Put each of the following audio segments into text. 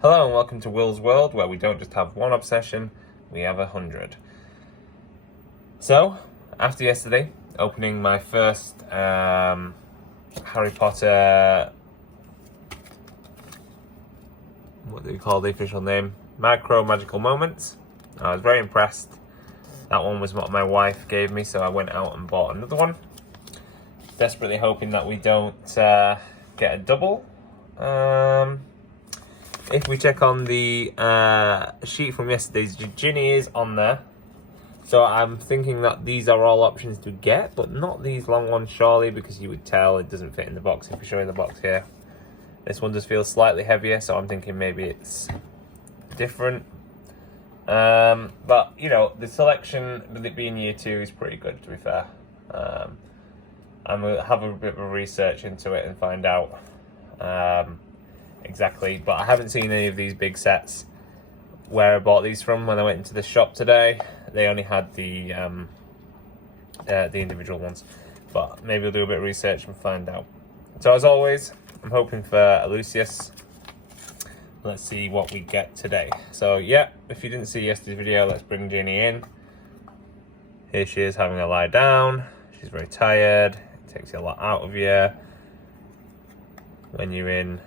Hello and welcome to Will's World, where we don't just have one obsession, we have 100. So, after yesterday, opening my first Harry Potter, what do you call the official name? Macro Magical Moments. I was very impressed. That one was what my wife gave me, so I went out and bought another one. Desperately hoping that we don't get a double. If we check on the sheet from yesterday's, Ginny is on there. So I'm thinking that these are all options to get, but not these long ones, surely, because you would tell it doesn't fit in the box if we show you the box here. This one does feel slightly heavier, so I'm thinking maybe it's different. But, you know, the selection, with it being year 2, is pretty good, to be fair. I'm going to have a bit of research into it and find out exactly, but I haven't seen any of these big sets where I bought these from when I went into the shop today. They only had the individual ones, but maybe we'll do a bit of research and find out. So as always, I'm hoping for a Lucius. Let's see what we get today. So yeah, if you didn't see yesterday's video, let's bring Ginny in. Here she is having a lie down. She's very tired. It takes a lot out of you when you're in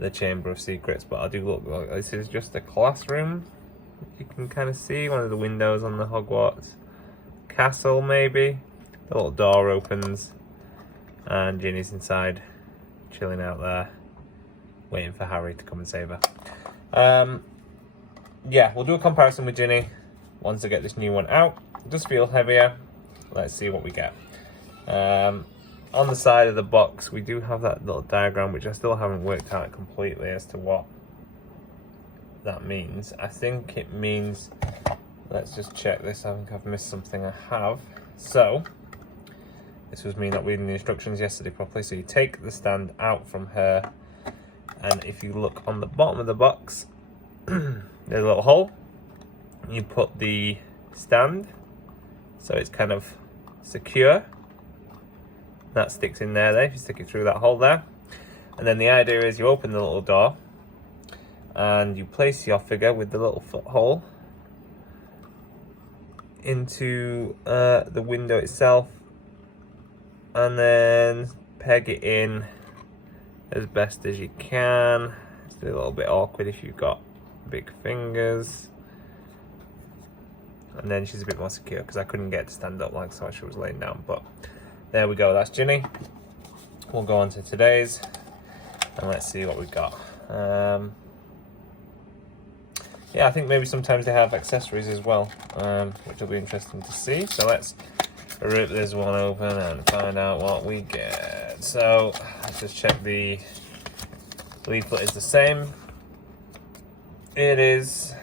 the Chamber of Secrets, but I do look like this is just a classroom. You can kind of see one of the windows on the Hogwarts castle, maybe. The little door opens and Ginny's inside, chilling out there, waiting for Harry to come and save her. Yeah, we'll do a comparison with Ginny once I get this new one out. It does feel heavier. Let's see what we get. On the side of the box, we do have that little diagram, which I still haven't worked out completely as to what that means. I think it means, let's just check this. I think I've missed something. I have. So, this was me not reading the instructions yesterday properly. So you take the stand out from her, and if you look on the bottom of the box, there's a little hole. You put the stand, so it's kind of secure. That sticks in there if you stick it through that hole there. And then the idea is you open the little door and you place your figure with the little foot-hole into the window itself, and then peg it in as best as you can. It's a little bit awkward if you've got big fingers. And then she's a bit more secure because I couldn't get to stand up like so she was laying down, but there we go, that's Ginny. We'll go on to today's and let's see what we've got. Yeah, I think maybe sometimes they have accessories as well, which will be interesting to see. So let's rip this one open and find out what we get. So let's just check the leaflet is the same. It is,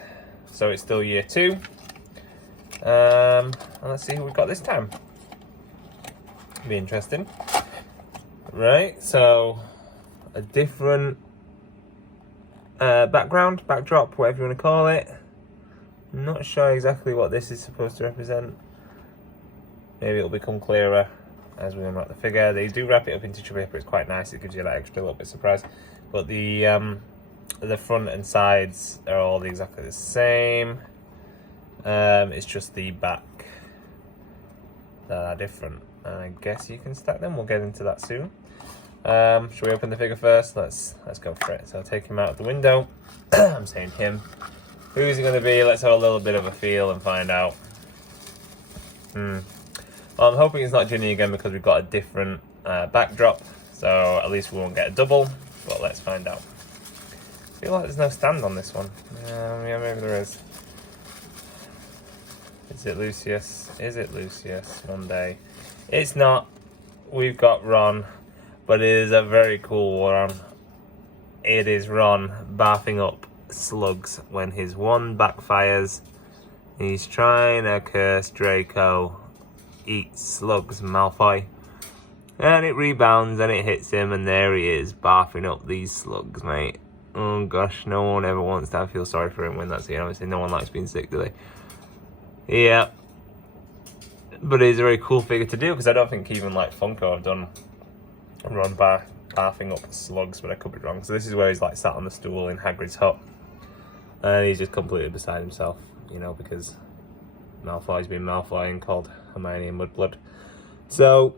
so it's still year 2. And let's see who we've got this time. Be interesting. Right, so a different backdrop, whatever you want to call it. Not sure exactly what this is supposed to represent. Maybe it'll become clearer as we unwrap the figure. They do wrap it up in tissue paper. It's quite nice. It gives you that extra little bit of surprise. But the front and sides are all exactly the same. It's just the back that are different. I guess you can stack them. We'll get into that soon. Should we open the figure first? Let's go for it. So I'll take him out of the window. I'm saying him. Who's he going to be? Let's have a little bit of a feel and find out. Well, I'm hoping it's not Ginny again because we've got a different backdrop. So at least we won't get a double. But let's find out. I feel like there's no stand on this one. Yeah, maybe there is. Is it Lucius? Is it Lucius one day? It's not. We've got Ron, but it is a very cool one. It is Ron barfing up slugs when his wand backfires. He's trying to curse Draco. Eat slugs, Malfoy. And it rebounds and it hits him, and there he is barfing up these slugs, mate. Oh gosh, no one ever wants that. I feel sorry for him when that's the obviously no one likes being sick, do they? Yeah. But it's a very cool figure to do because I don't think even like Funko have done Ron barfing up slugs, but I could be wrong. So this is where he's like sat on the stool in Hagrid's hut, and he's just completely beside himself, you know, because Malfoy's been Malfoy and called Hermione Mudblood. So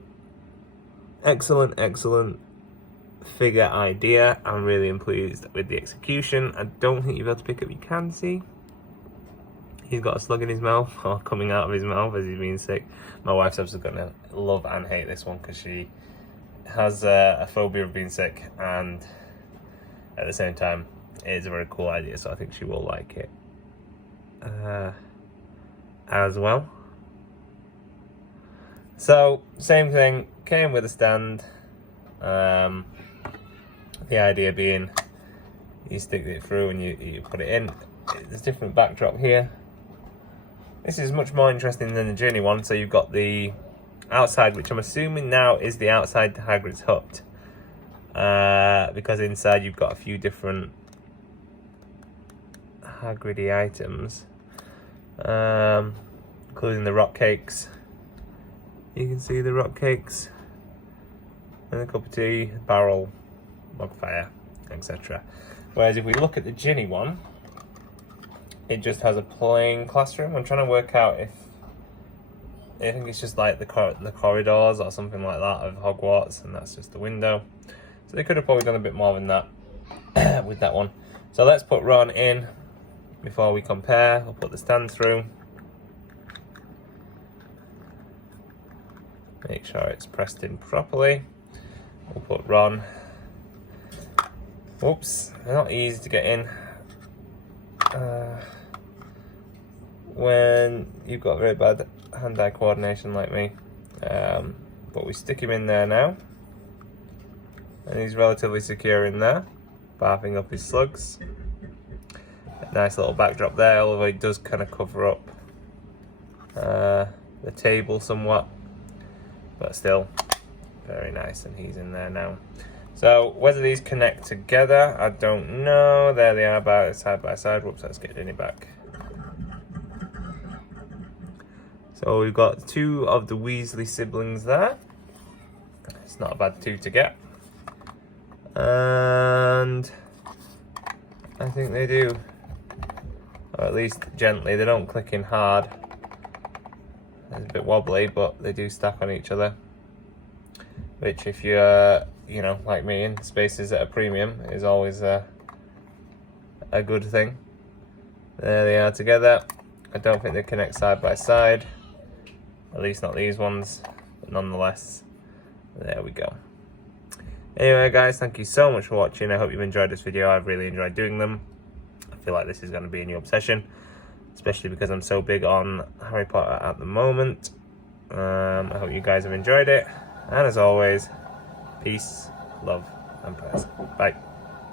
excellent figure idea. I'm really pleased with the execution. I don't think you'll be able to pick up. You can see he's got a slug in his mouth, or coming out of his mouth as he's being sick. My wife's absolutely going to love and hate this one because she has a phobia of being sick, and at the same time it is a very cool idea, so I think she will like it as well. So same thing, came with a stand. The idea being you stick it through and you put it in. There's a different backdrop here. This is much more interesting than the Ginny one. So you've got the outside, which I'm assuming now is the outside to Hagrid's hut, because inside you've got a few different Hagridy items, including the rock cakes. You can see the rock cakes and a cup of tea, barrel, log fire, etc. Whereas if we look at the Ginny one, it just has a plain classroom. I'm trying to work out if I think it's just like the corridors or something like that of Hogwarts, and that's just the window. So they could have probably done a bit more than that with that one. So let's put Ron in before we compare. We'll put the stand through. Make sure it's pressed in properly. We'll put Ron. Oops, they're not easy to get in when you've got very bad hand-eye coordination like me. But we stick him in there now, and he's relatively secure in there, barfing up his slugs. A nice little backdrop there, although it does kind of cover up the table somewhat, but still very nice, and he's in there now. So whether these connect together, I don't know. There they are, side by side. Whoops, let's get Ginny back. So we've got two of the Weasley siblings there. It's not a bad two to get. And I think they do, or at least gently. They don't click in hard. It's a bit wobbly, but they do stack on each other. Which, if you're, you know, like me, in spaces at a premium, is always a good thing. There they are together. I don't think they connect side by side. At least not these ones, but nonetheless, there we go. Anyway guys, thank you so much for watching. I hope you've enjoyed this video. I've really enjoyed doing them. I feel like this is going to be a new obsession, especially because I'm so big on Harry Potter at the moment. I hope you guys have enjoyed it. And as always, peace, love, and prayers. Bye.